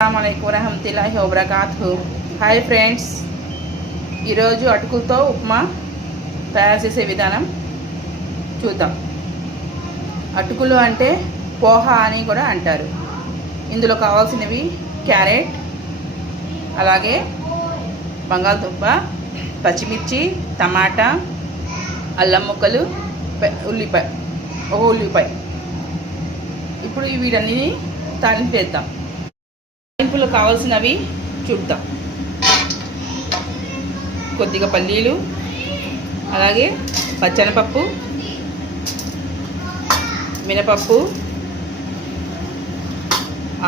అస్సలాముఅలైకుం వరహమతుల్లాహి వబరకాతుహు. Hi friends, ఈరోజు అటుకులతో ఉప్మా తయారు చేసే విధానం చూద్దాం. అటుకులు అంటే పోహా అని కూడా అంటారు. ఇందులో కావాల్సినవి క్యారెట్, అలాగే బంగాళదుంప, పచ్చిమిర్చి, టమాటా, అల్లం ముక్కలు, ఉల్లిపాయ. ఇప్పుడు వీటన్నీ తాలింపు వేద్దాం. తాలింపులో కావాల్సినవి చూద్దాం. కొద్దిగా పల్లీలు, అలాగే పచ్చెనపప్పు, మినపప్పు,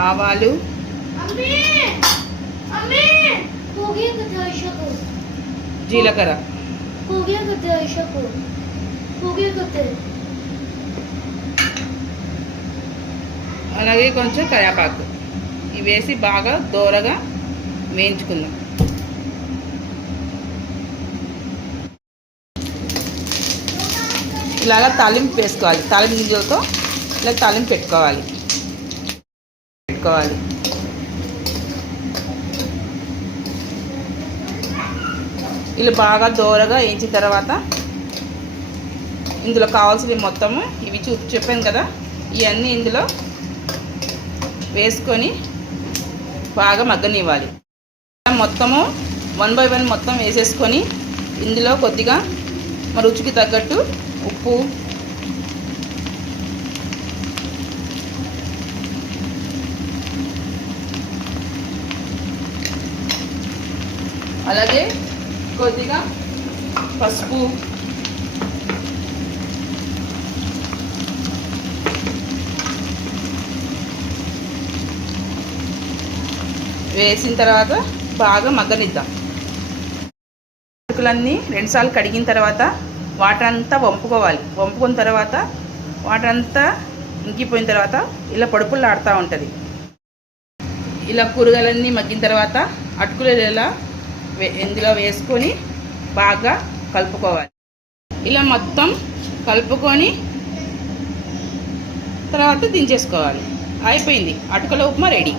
ఆవాలు, జీలకర్ర, అలాగే కొంచెం కరివేపాకు ఇవి వేసి బాగా దోరగా వేయించుకుందాం. ఇలాగా తాలింపు వేసుకోవాలి. తాలింపు గింజలతో ఇలా తాలింపు పెట్టుకోవాలి. ఇలా బాగా దోరగా వేయించిన తర్వాత ఇందులో కావాల్సినవి మొత్తము ఇవి చెప్పాను కదా, ఇవన్నీ ఇందులో వేసుకొని బాగా మగ్గనివ్వాలి. మొత్తము 1 by 1 మొత్తం వేసేసుకొని ఇందులో కొద్దిగా మన రుచికి తగ్గట్టు ఉప్పు, అలాగే కొద్దిగా పసుపు, వేసిన తర్వాత బాగా మగ్గనిద్దాం. అటుకులన్నీ 2 సార్లు కడిగిన తర్వాత వాటర్ అంతా వంపుకున్న తర్వాత వాటర్ అంతా ఇంకిపోయిన తర్వాత ఇలా పొడుపులు ఆడుతూ ఉంటుంది. ఇలా కూరగాయలన్నీ మగ్గిన తర్వాత అటుకులు ఇలా ఇందులో వేసుకొని బాగా కలుపుకోవాలి. ఇలా మొత్తం కలుపుకొని తర్వాత దించేసుకోవాలి. అయిపోయింది, అటుకుల ఉప్మా రెడీ.